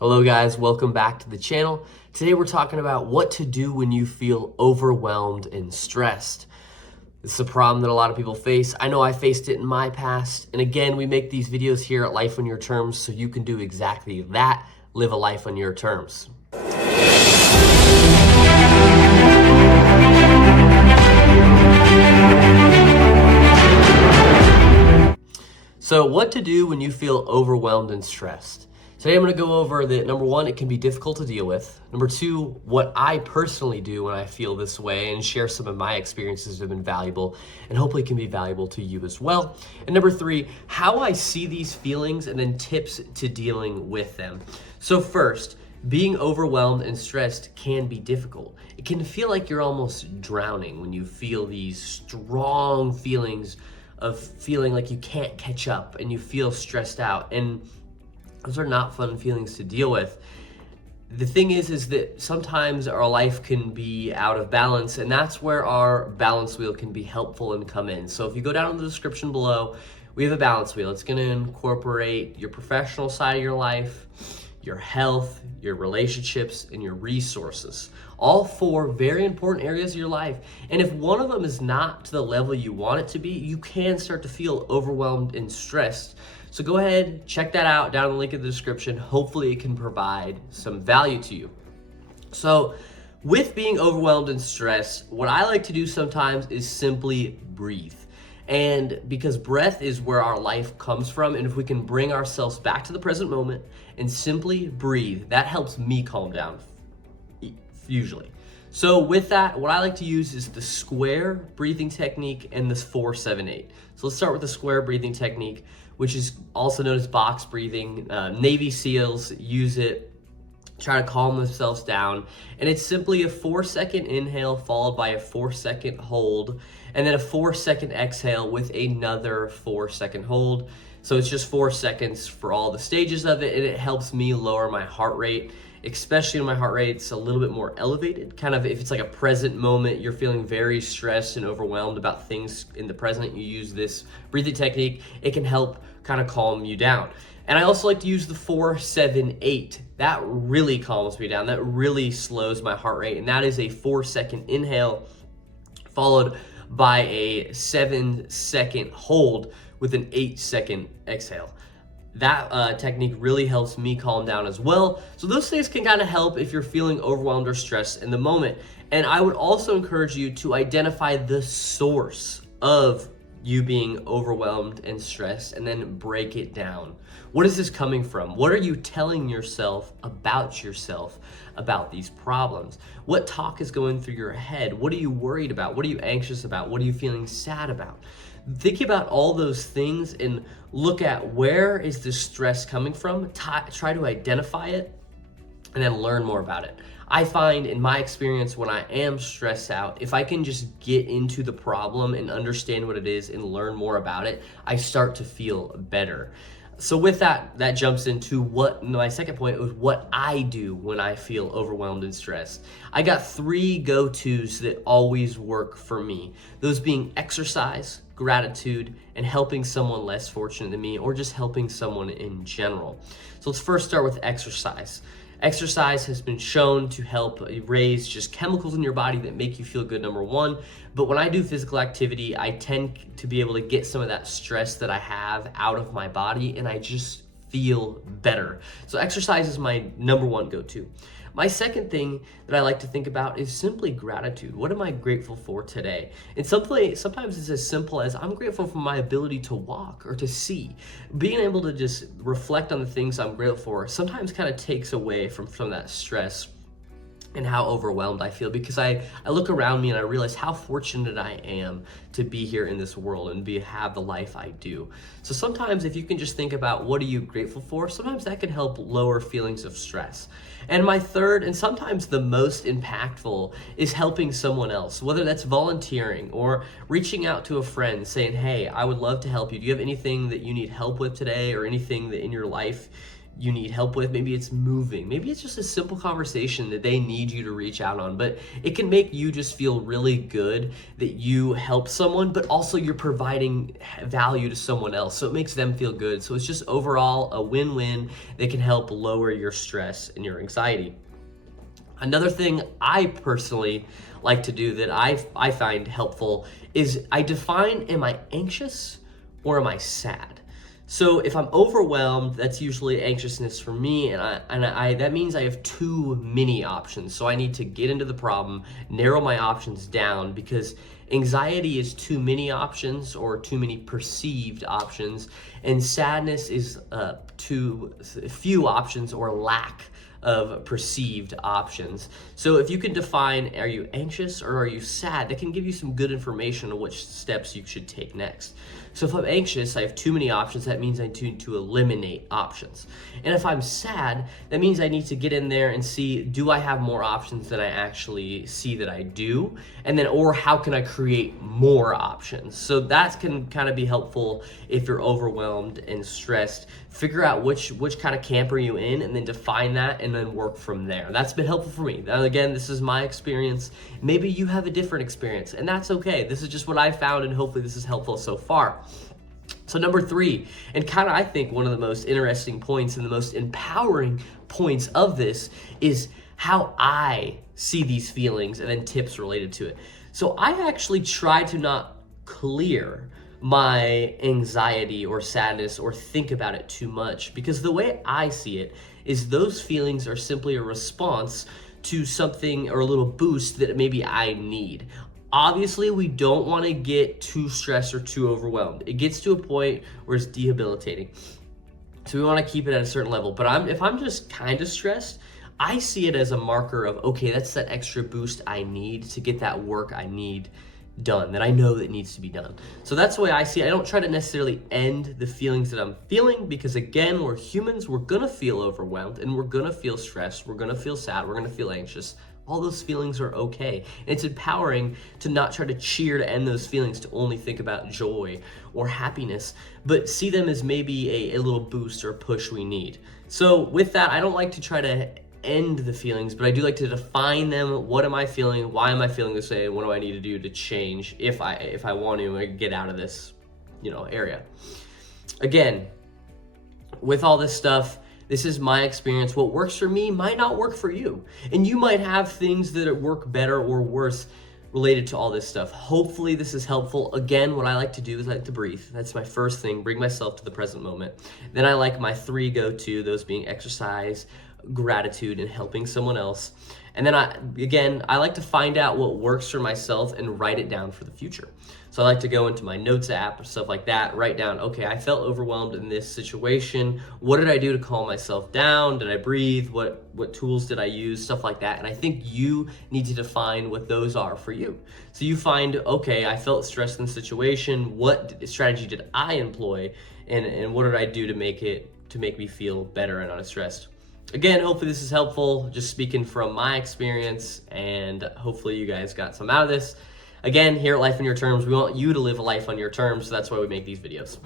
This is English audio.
Hello guys, welcome back to the channel. Today we're talking about what to do when you feel overwhelmed and stressed. This is a problem that a lot of people face. I know I faced it in my past. And again, we make these videos here at Life on Your Terms so you can do exactly that, live a life on your terms. So what to do when you feel overwhelmed and stressed? Today I'm going to go over that. Number one, it can be difficult to deal with. Number two, what I personally do when I feel this way, and share some of my experiences that have been valuable and hopefully can be valuable to you as well. And number three, how I see these feelings and then tips to dealing with them. So first, being overwhelmed and stressed can be difficult. It can feel like you're almost drowning when you feel these strong feelings of feeling like you can't catch up and you feel stressed out. And those are not fun feelings to deal with. The thing is that sometimes our life can be out of balance, and that's where our balance wheel can be helpful and come in. So if you go down in the description below, we have a balance wheel. It's gonna incorporate your professional side of your life, your health, your relationships, and your resources. All four very important areas of your life. And if one of them is not to the level you want it to be, you can start to feel overwhelmed and stressed. So go ahead, check that out down in the link in the description. Hopefully it can provide some value to you. So with being overwhelmed and stressed, what I like to do sometimes is simply breathe. And because breath is where our life comes from, and if we can bring ourselves back to the present moment and simply breathe, that helps me calm down usually. So with that, what I like to use is the square breathing technique and this 4-7-8. So let's start with the square breathing technique, which is also known as box breathing. Navy SEALs use it, try to calm themselves down. And it's simply a 4-second inhale followed by a 4-second hold, and then a 4-second exhale with another 4-second hold. So it's just 4 seconds for all the stages of it, and it helps me lower my heart rate, especially when my heart rate's a little bit more elevated. Kind of if it's like a present moment, you're feeling very stressed and overwhelmed about things in the present, you use this breathing technique, it can help kind of calm you down. And I also like to use the 4-7-8. That really calms me down. That really slows my heart rate. And that is a 4-second inhale followed by a 7-second hold with an 8-second exhale. That technique really helps me calm down as well. So those things can kind of help if you're feeling overwhelmed or stressed in the moment. And I would also encourage you to identify the source of you being overwhelmed and stressed, and then break it down. What is this coming from? What are you telling yourself about these problems? What talk is going through your head? What are you worried about? What are you anxious about? What are you feeling sad about? Think about all those things and look at where is the stress coming from. Try to identify it and then learn more about it. I find in my experience when I am stressed out, if I can just get into the problem and understand what it is and learn more about it, I start to feel better. So with that, that jumps into what my second point was what I do when I feel overwhelmed and stressed. I got 3 go-tos that always work for me. Those being exercise, gratitude, and helping someone less fortunate than me, or just helping someone in general. So let's first start with exercise. Exercise has been shown to help raise just chemicals in your body that make you feel good, number one. But when I do physical activity, I tend to be able to get some of that stress that I have out of my body, and I just feel better. So exercise is my number one go-to. My second thing that I like to think about is simply gratitude. What am I grateful for today? And sometimes it's as simple as I'm grateful for my ability to walk or to see. Being able to just reflect on the things I'm grateful for sometimes kind of takes away from some of that stress and how overwhelmed I feel, because I look around me and I realize how fortunate I am to be here in this world and have the life I do. So sometimes if you can just think about what are you grateful for, sometimes that can help lower feelings of stress. And my third, and sometimes the most impactful, is helping someone else, whether that's volunteering or reaching out to a friend saying, hey, I would love to help you. Do you have anything that you need help with today, or anything that in your life you need help with. Maybe it's moving. Maybe it's just a simple conversation that they need you to reach out on. But it can make you just feel really good that you help someone, but also you're providing value to someone else. So it makes them feel good. So it's just overall a win-win that can help lower your stress and your anxiety. Another thing I personally like to do that I find helpful is I define, am I anxious or am I sad? So if I'm overwhelmed, that's usually anxiousness for me, and I that means I have too many options. So I need to get into the problem, narrow my options down, because anxiety is too many options or too many perceived options, and sadness is too few options or lack of perceived options. So if you can define, are you anxious or are you sad, that can give you some good information on which steps you should take next. So if I'm anxious, I have too many options, that means I need to eliminate options. And if I'm sad, that means I need to get in there and see, do I have more options than I actually see that I do? And then, or how can I create more options? So that can kind of be helpful if you're overwhelmed and stressed. Figure out which kind of camp are you in, and then define that and then work from there. That's been helpful for me. Now, again, this is my experience. Maybe you have a different experience, and that's okay. This is just what I found, and hopefully this is helpful so far. So number 3, and kind of I think one of the most interesting points and the most empowering points of this is how I see these feelings, and then tips related to it. So I actually try to not clear my anxiety or sadness or think about it too much, because the way I see it is those feelings are simply a response to something or a little boost that maybe I need. Obviously, we don't want to get too stressed or too overwhelmed. It gets to a point where it's debilitating. So we want to keep it at a certain level. But if I'm just kind of stressed, I see it as a marker of, okay, that's that extra boost I need to get that work I need done, that I know that needs to be done. So that's the way I see it. I don't try to necessarily end the feelings that I'm feeling, because again, we're humans, we're gonna feel overwhelmed, and we're gonna feel stressed, we're gonna feel sad, we're gonna feel anxious. All those feelings are okay. And it's empowering to not try to cheer to end those feelings, to only think about joy or happiness, but see them as maybe a little boost or push we need. So with that, I don't like to try to end the feelings, but I do like to define them. What am I feeling? Why am I feeling this way? And what do I need to do to change if I want to get out of this, area? Again, with all this stuff, this is my experience. What works for me might not work for you. And you might have things that work better or worse related to all this stuff. Hopefully this is helpful. Again, what I like to do is I like to breathe. That's my first thing, bring myself to the present moment. Then I like my 3 go-to, those being exercise, gratitude, and helping someone else. And then I like to find out what works for myself and write it down for the future. So I like to go into my notes app or stuff like that, write down, okay, I felt overwhelmed in this situation. What did I do to calm myself down? Did I breathe? What tools did I use? Stuff like that. And I think you need to define what those are for you. So you find, okay, I felt stressed in the situation. What strategy did I employ? And what did I do to make me feel better and not as stressed? Again, hopefully this is helpful, just speaking from my experience, and hopefully you guys got some out of this. Again, here at Life on Your Terms, we want you to live a life on your terms, so that's why we make these videos.